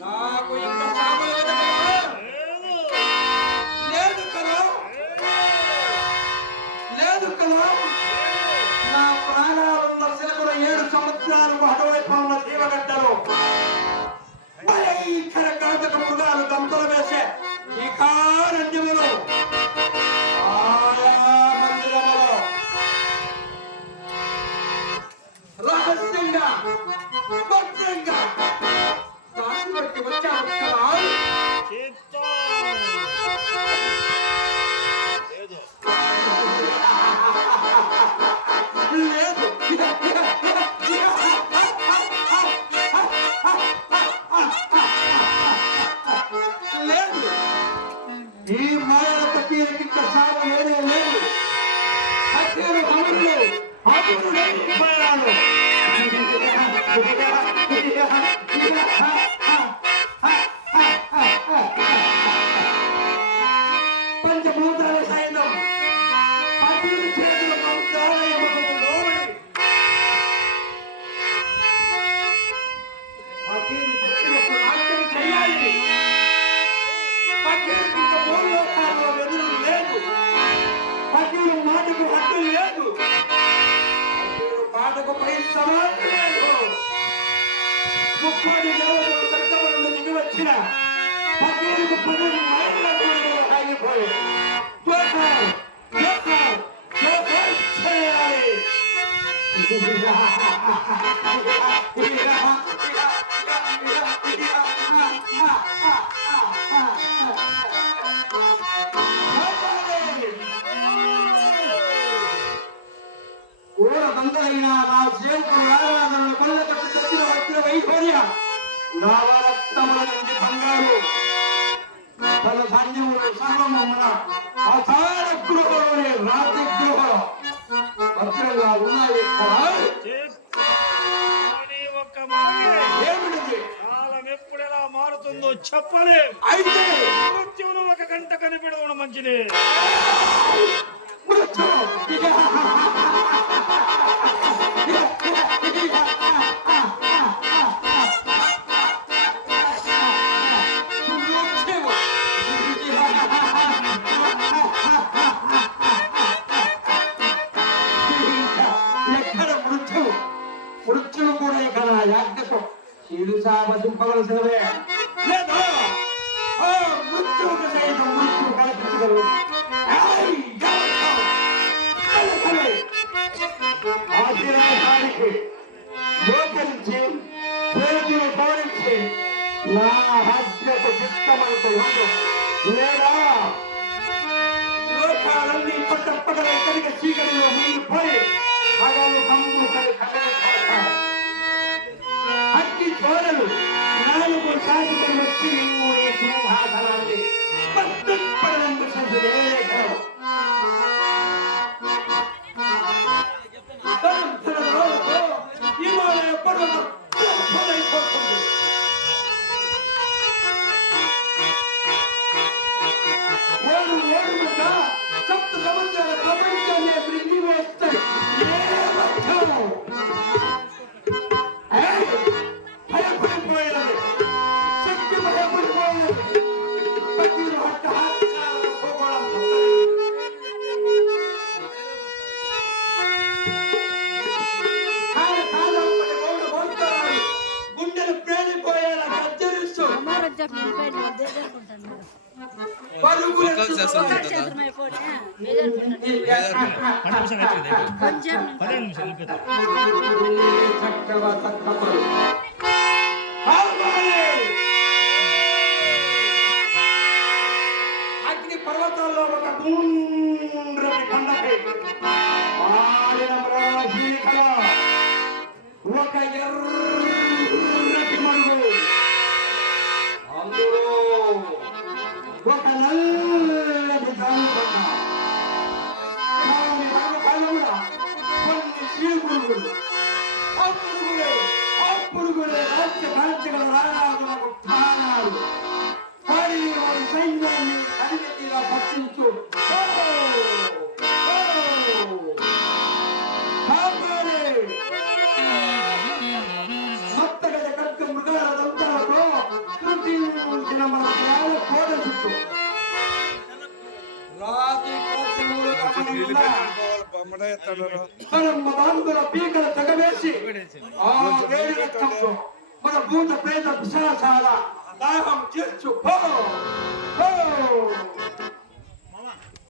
నాకు ఇంకా లేదు కదా లేదు కదా నా ప్రాణాలున్న సిలకుల ఏడు సంవత్సరాలు అటువైపు దీవగడ్డలు భయంకర ఘాతక మృగాలు దంతలు వేసే ఈ కారణ్యములు ఈ మాయల పకీరకి సాగు లేనే లేదు పకీరు అమరులు అమరులు భయాలు Yeah. నా రక్తముల నుండి బంగారు. ఫల ధాన్యములు సర్వమున అసార గృహలోని రాతి గృహ. భద్రంగా ఉన్నాయి ఏమిటిది? కాలం ఎప్పుడెలా మారుతుందో చెప్పలేం. అయితే మృత్యువును ఒక గంట కనిపెడవడం మంచిది. సాపసింపవలసినవే లేదా ఆ మృత్యువుకు సైతం మృత్యు కల్పించగలవు మోకరించి నా చిత్తమంత ఉండు. లేదా లోకాలన్నీ పట్టప్పగల ఎక్కడికి చీకటిలో మునిగిపోయి పగలు కమ్ములు కలి అగ్ని పర్వతాల్లో ఒక భూమి ఆ పురుగులే ఆ పురుగులే రాజ్య కాంచగల రారాజులకు ప్రాణాలు వారిని వారి సైన్యాన్ని అడిగతిగా భక్షించు ఓ! ఓ! కాపాడే! సప్తగజ ఖడ్గ మృగాల దంతాలతో సృష్టించిన మన జ్ఞాన కోడ చుట్టూ రాత్రి ప్రతిమూల గమనమున మనం మనందర పీకల తెగవేసి ఆ వేడి రక్తంతో మన భూత ప్రేత విశాసాల దాహం తీర్చు పో పో